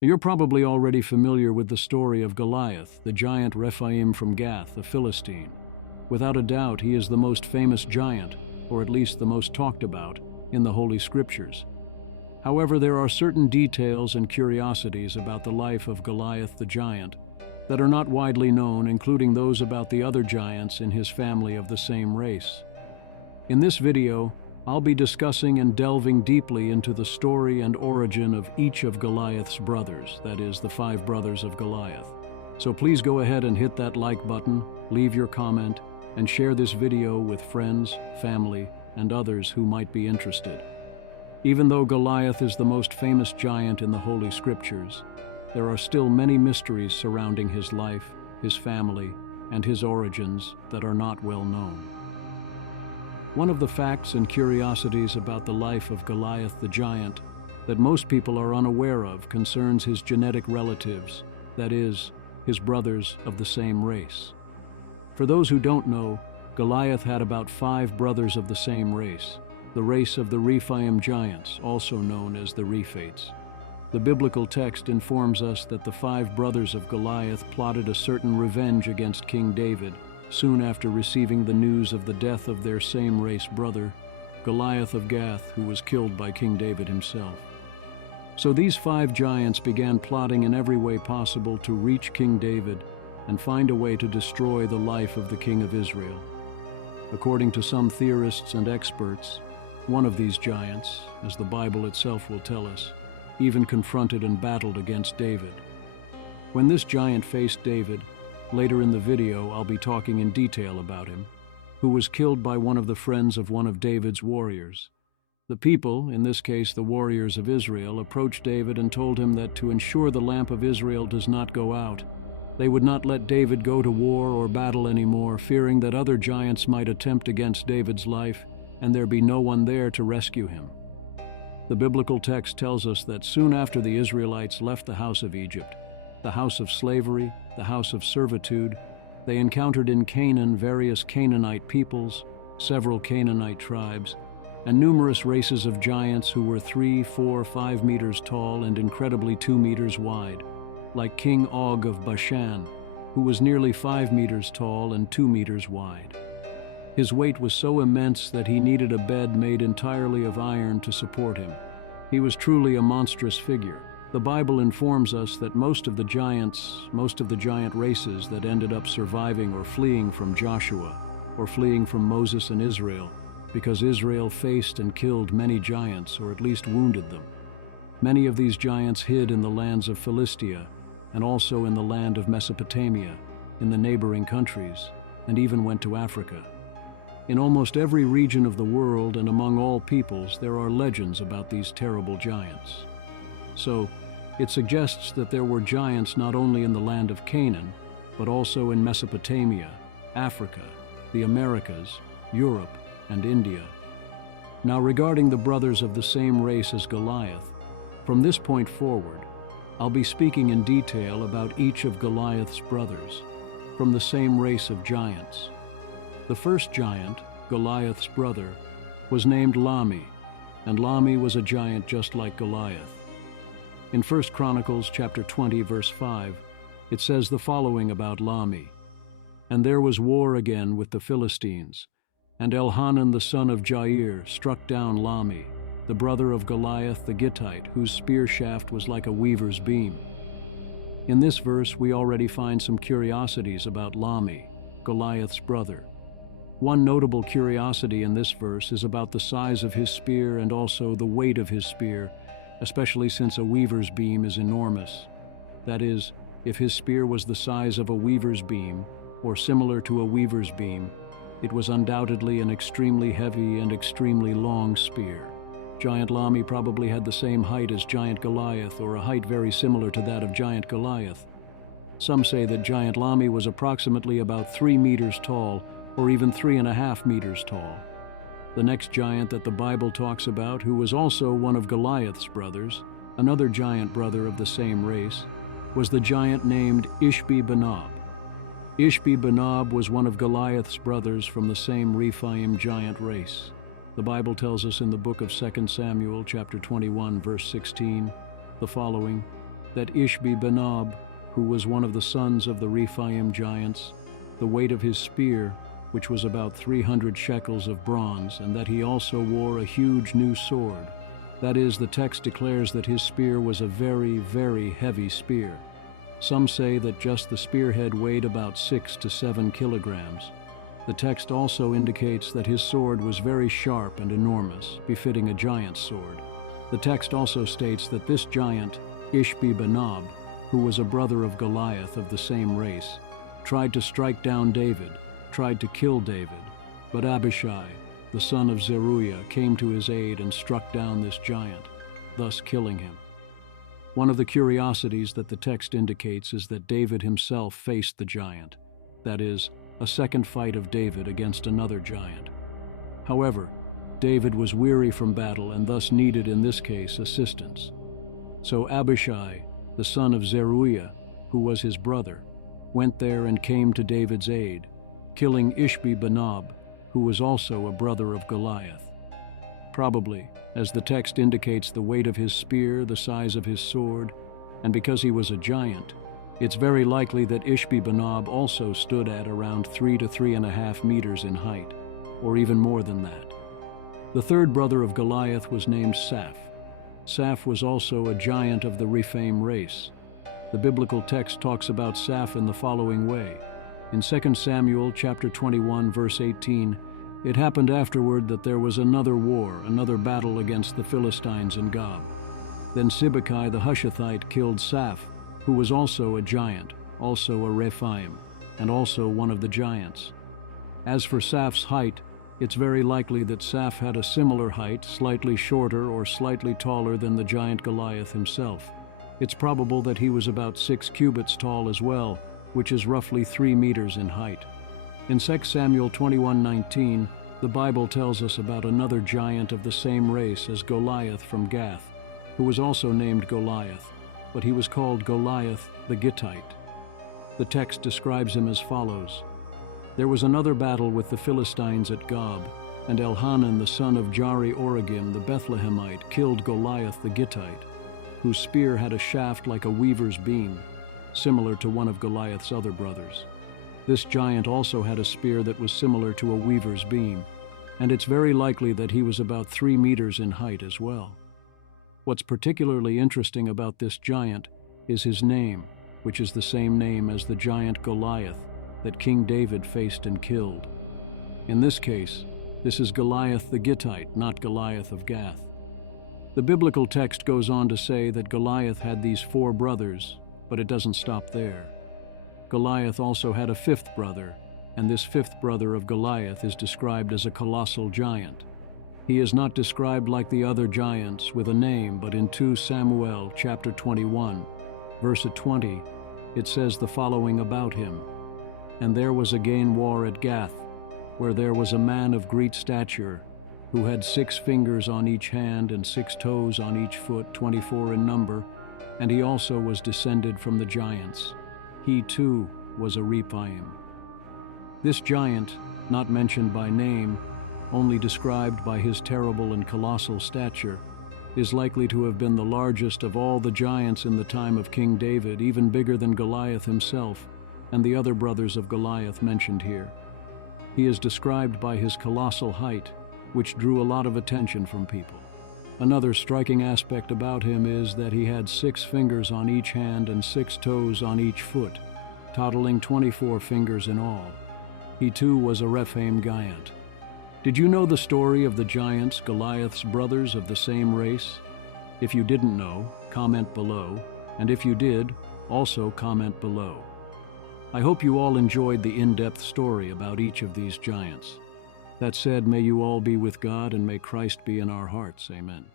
You're probably already familiar with the story of Goliath, the giant Rephaim from Gath, a Philistine. Without a doubt, he is the most famous giant, or at least the most talked about, in the Holy Scriptures. However, there are certain details and curiosities about the life of Goliath the giant that are not widely known, including those about the other giants in his family of the same race. In this video, I'll be discussing and delving deeply into the story and origin of each of Goliath's brothers, that is, the 5 brothers of Goliath. So please go ahead and hit that like button, leave your comment, and share this video with friends, family, and others who might be interested. Even though Goliath is the most famous giant in the Holy Scriptures, there are still many mysteries surrounding his life, his family, and his origins that are not well known. One of the facts and curiosities about the life of Goliath the giant that most people are unaware of concerns his genetic relatives, that is, his brothers of the same race. For those who don't know, Goliath had about 5 brothers of the same race, the race of the Rephaim giants, also known as the Rephates. The biblical text informs us that the 5 brothers of Goliath plotted a certain revenge against King David soon after receiving the news of the death of their same race brother, Goliath of Gath, who was killed by King David himself. So these 5 giants began plotting in every way possible to reach King David and find a way to destroy the life of the King of Israel. According to some theorists and experts, one of these giants, as the Bible itself will tell us, even confronted and battled against David. When this giant faced David, later in the video I'll be talking in detail about him, who was killed by one of the friends of one of David's warriors. The people, in this case the warriors of Israel, approached David and told him that to ensure the lamp of Israel does not go out, they would not let David go to war or battle anymore, fearing that other giants might attempt against David's life and there be no one there to rescue him. The biblical text tells us that soon after the Israelites left the house of Egypt, the house of slavery, the house of servitude, they encountered in Canaan various Canaanite peoples, several Canaanite tribes, and numerous races of giants who were 3, 4, 5 meters tall and incredibly 2 meters wide, like King Og of Bashan, who was nearly 5 meters tall and 2 meters wide. His weight was so immense that he needed a bed made entirely of iron to support him. He was truly a monstrous figure. The Bible informs us that most of the giant races that ended up surviving or fleeing from Joshua, or fleeing from Moses and Israel, because Israel faced and killed many giants, or at least wounded them. Many of these giants hid in the lands of Philistia, and also in the land of Mesopotamia, in the neighboring countries, and even went to Africa. In almost every region of the world and among all peoples, there are legends about these terrible giants. So, it suggests that there were giants not only in the land of Canaan, but also in Mesopotamia, Africa, the Americas, Europe, and India. Now, regarding the brothers of the same race as Goliath, from this point forward, I'll be speaking in detail about each of Goliath's brothers, from the same race of giants. The first giant, Goliath's brother, was named Lami, and Lami was a giant just like Goliath. In 1 Chronicles chapter 20, verse 5, it says the following about Lami. And there was war again with the Philistines, and Elhanan the son of Jair struck down Lami, the brother of Goliath the Gittite, whose spear shaft was like a weaver's beam. In this verse we already find some curiosities about Lami, Goliath's brother. One notable curiosity in this verse is about the size of his spear and also the weight of his spear, especially since a weaver's beam is enormous. That is, if his spear was the size of a weaver's beam, or similar to a weaver's beam, it was undoubtedly an extremely heavy and extremely long spear. Giant Lami probably had the same height as giant Goliath, or a height very similar to that of giant Goliath. Some say that giant Lami was approximately about 3 meters tall, or even 3.5 meters tall. The next giant that the Bible talks about, who was also one of Goliath's brothers, another giant brother of the same race, was the giant named Ishbi-Benob. Ishbi-Benob was one of Goliath's brothers from the same Rephaim giant race. The Bible tells us in the book of 2 Samuel chapter 21, verse 16, the following, that Ishbi-Benob, who was one of the sons of the Rephaim giants, the weight of his spear, which was about 300 shekels of bronze, and that he also wore a huge new sword. That is, the text declares that his spear was a very, very heavy spear. Some say that just the spearhead weighed about 6 to 7 kilograms. The text also indicates that his sword was very sharp and enormous, befitting a giant's sword. The text also states that this giant, Ishbi-Benob, who was a brother of Goliath of the same race, tried to strike down David, tried to kill David, but Abishai, the son of Zeruiah, came to his aid and struck down this giant, thus killing him. One of the curiosities that the text indicates is that David himself faced the giant, that is, a second fight of David against another giant. However, David was weary from battle and thus needed in this case assistance. So Abishai, the son of Zeruiah, who was his brother, went there and came to David's aid, killing Ishbi-Benob, who was also a brother of Goliath. Probably, as the text indicates the weight of his spear, the size of his sword, and because he was a giant, it's very likely that Ishbi-Benob also stood at around 3 to 3.5 meters in height, or even more than that. The third brother of Goliath was named Saph. Saph was also a giant of the Rephaim race. The biblical text talks about Saph in the following way. In 2 Samuel chapter 21, verse 18, it happened afterward that there was another war, another battle against the Philistines in Gob. Then Sibbecai the Hushathite killed Saph, who was also a giant, also a Rephaim, and also one of the giants. As for Saph's height, it's very likely that Saph had a similar height, slightly shorter or slightly taller than the giant Goliath himself. It's probable that he was about 6 cubits tall as well, which is roughly 3 meters in height. In 2 Samuel 21:19, the Bible tells us about another giant of the same race as Goliath from Gath, who was also named Goliath, but he was called Goliath the Gittite. The text describes him as follows. There was another battle with the Philistines at Gob, and Elhanan the son of Jari-Oregim the Bethlehemite killed Goliath the Gittite, whose spear had a shaft like a weaver's beam, similar to one of Goliath's other brothers. This giant also had a spear that was similar to a weaver's beam, and it's very likely that he was about 3 meters in height as well. What's particularly interesting about this giant is his name, which is the same name as the giant Goliath that King David faced and killed. In this case, this is Goliath the Gittite, not Goliath of Gath. The biblical text goes on to say that Goliath had these 4 brothers, but it doesn't stop there. Goliath also had a 5th brother, and this 5th brother of Goliath is described as a colossal giant. He is not described like the other giants with a name, but in 2 Samuel chapter 21, verse 20, it says the following about him. And there was again war at Gath, where there was a man of great stature, who had 6 fingers on each hand and 6 toes on each foot, 24 in number, and he also was descended from the giants. He too was a Rephaim. This giant, not mentioned by name, only described by his terrible and colossal stature, is likely to have been the largest of all the giants in the time of King David, even bigger than Goliath himself and the other brothers of Goliath mentioned here. He is described by his colossal height, which drew a lot of attention from people. Another striking aspect about him is that he had 6 fingers on each hand and 6 toes on each foot, totaling 24 fingers in all. He too was a Rephaim giant. Did you know the story of the giants, Goliath's brothers of the same race? If you didn't know, comment below, and if you did, also comment below. I hope you all enjoyed the in-depth story about each of these giants. That said, may you all be with God and may Christ be in our hearts. Amen.